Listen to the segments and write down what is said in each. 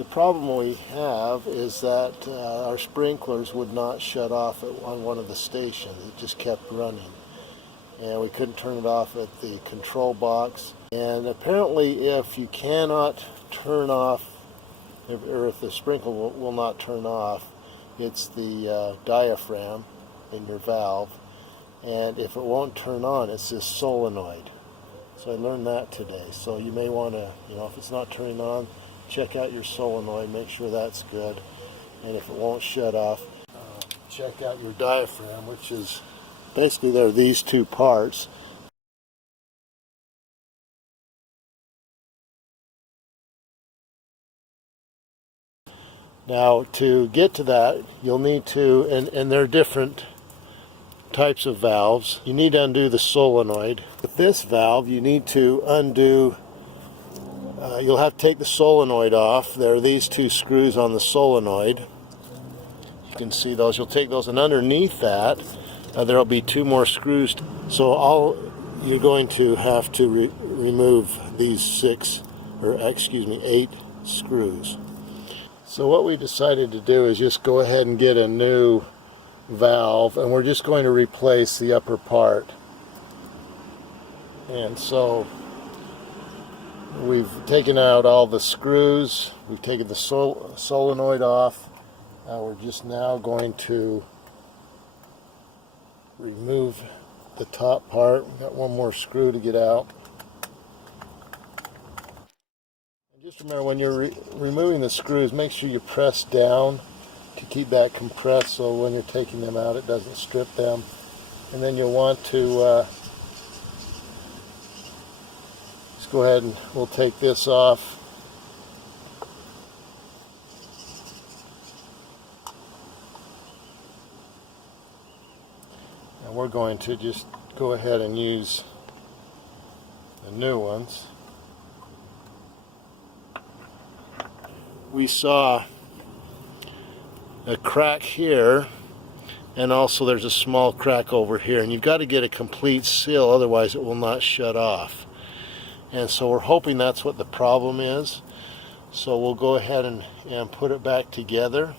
The problem we have is that our sprinklers would not shut off on one of the stations. It just kept running. And we couldn't turn it off at the control box. And apparently if you cannot turn off, or if the sprinkler will not turn off, it's the diaphragm in your valve. And if it won't turn on, it's this solenoid. So I learned that today. So you may want to, if it's not turning on, check out your solenoid, make sure that's good. And if it won't shut off, check out your diaphragm, which is basically there are these two parts. Now to get to that, you'll need to, and there are different types of valves. You need to undo the solenoid. With this valve, you need to undo, you'll have to take the solenoid off. There are these two screws on the solenoid. You can see those. You'll take those, and underneath that, there'll be two more screws. So you're going to have to remove these 8 screws. So what we decided to do is just go ahead and get a new valve, and we're just going to replace the upper part. And so we've taken out all the screws, we've taken the solenoid off. We're just now going to remove the top part. We've got one more screw to get out. And just remember, when you're removing the screws, make sure you press down to keep that compressed, so when you're taking them out it doesn't strip them. And then you'll want to just go ahead and we'll take this off. And we're going to just go ahead and use the new ones. We saw a crack here, and also there's a small crack over here, and you've got to get a complete seal, otherwise it will not shut off. And so we're hoping that's what the problem is. So we'll go ahead and put it back together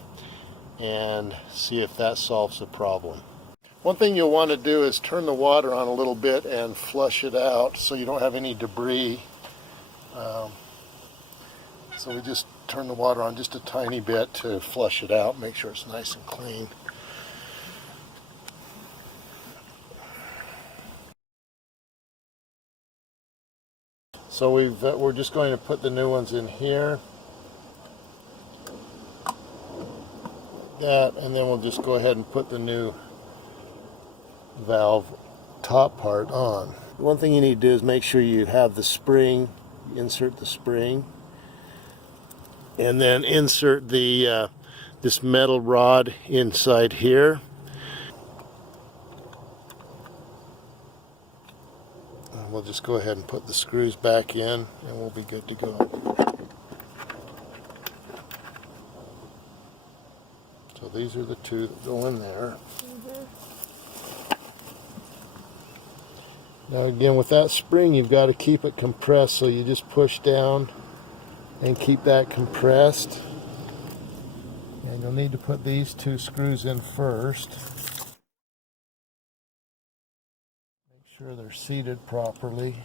and see if that solves the problem. One thing you'll want to do is turn the water on a little bit and flush it out so you don't have any debris. So we just turn the water on just a tiny bit to flush it out, make sure it's nice and clean. So we're just going to put the new ones in here. That, and then we'll just go ahead and put the new valve top part on. One thing you need to do is make sure you have the spring, insert the spring, and then insert the this metal rod inside here. And we'll just go ahead and put the screws back in and we'll be good to go. So these are the two that go in there. Now again, with that spring you've got to keep it compressed, so you just push down and keep that compressed. And you'll need to put these two screws in first. Make sure they're seated properly.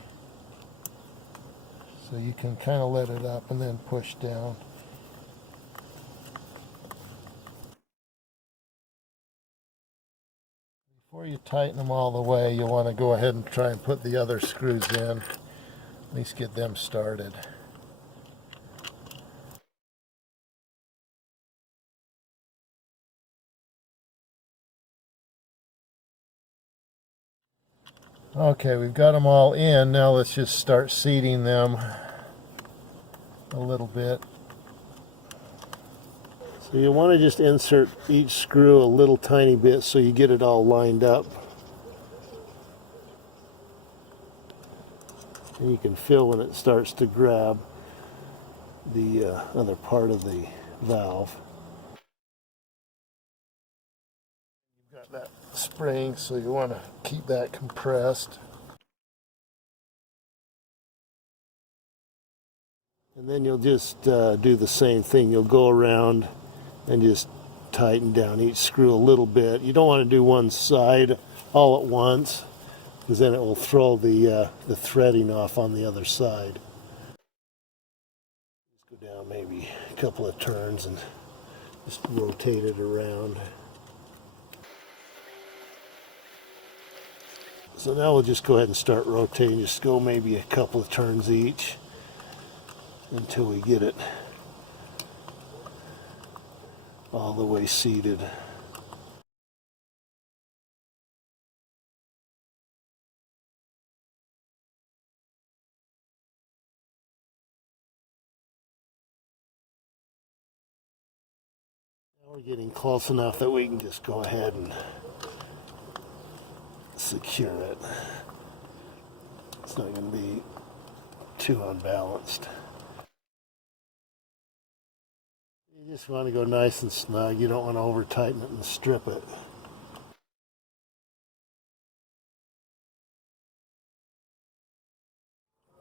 So you can kind of let it up and then push down. Before you tighten them all the way, you'll want to go ahead and try and put the other screws in. At least get them started. Okay, we've got them all in. Now let's just start seating them a little bit. So you want to just insert each screw a little tiny bit so you get it all lined up. And you can feel when it starts to grab the other part of the valve. You've got that spring, so you want to keep that compressed. And then you'll just do the same thing. You'll go around and just tighten down each screw a little bit. You don't want to do one side all at once, because then it will throw the threading off on the other side. Just go down maybe a couple of turns and just rotate it around. So now we'll just go ahead and start rotating. Just go maybe a couple of turns each until we get it all the way seated. Now we're getting close enough that we can just go ahead and secure it. It's not going to be too unbalanced. You just want to go nice and snug. You don't want to over tighten it and strip it.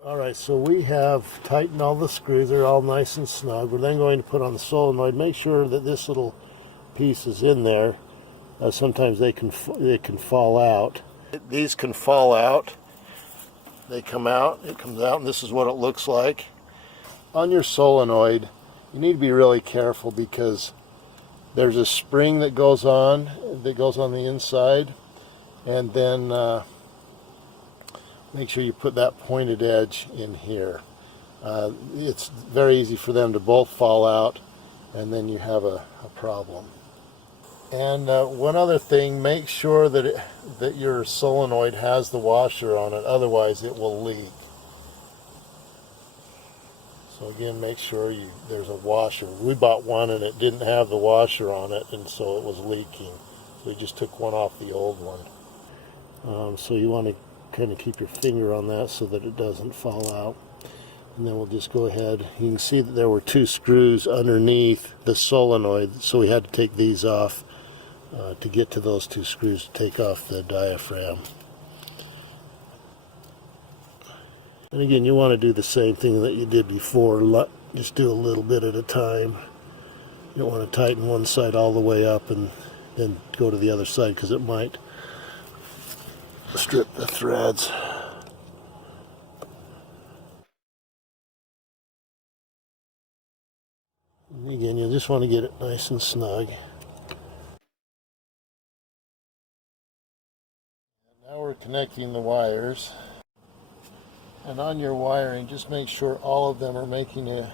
Alright, so we have tightened all the screws. They're all nice and snug. We're then going to put on the solenoid. Make sure that this little piece is in there. Sometimes they can fall out. These can fall out. They come out. It comes out, and this is what it looks like. On your solenoid, you need to be really careful because there's a spring that goes on the inside, and then make sure you put that pointed edge in here. It's very easy for them to both fall out, and then you have a problem. And one other thing, make sure that your solenoid has the washer on it, otherwise it will leak. So again, make sure there's a washer. We bought one and it didn't have the washer on it, and so it was leaking. So we just took one off the old one. So you want to kind of keep your finger on that so that it doesn't fall out. And then we'll just go ahead. You can see that there were two screws underneath the solenoid, so we had to take these off to get to those two screws to take off the diaphragm. And again, you want to do the same thing that you did before. Just do a little bit at a time. You don't want to tighten one side all the way up and then go to the other side, because it might strip the threads. And again, you just want to get it nice and snug. Now we're connecting the wires. And on your wiring, just make sure all of them are making a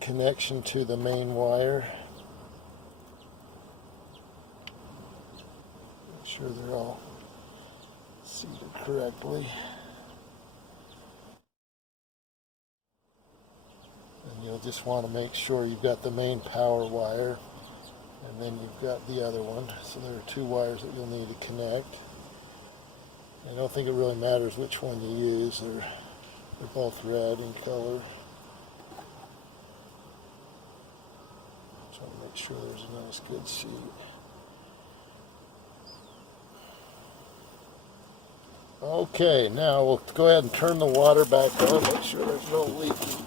connection to the main wire. Make sure they're all seated correctly. And you'll just want to make sure you've got the main power wire, and then you've got the other one. So there are two wires that you'll need to connect. I don't think it really matters which one you use. They're both red in color. Trying to make sure there's a nice good seat. Okay, now we'll go ahead and turn the water back on, make sure there's no leaking.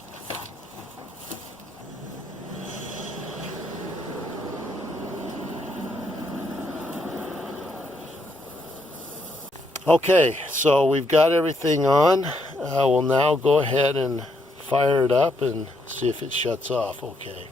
Okay, so we've got everything on. We'll now go ahead and fire it up and see if it shuts off. Okay.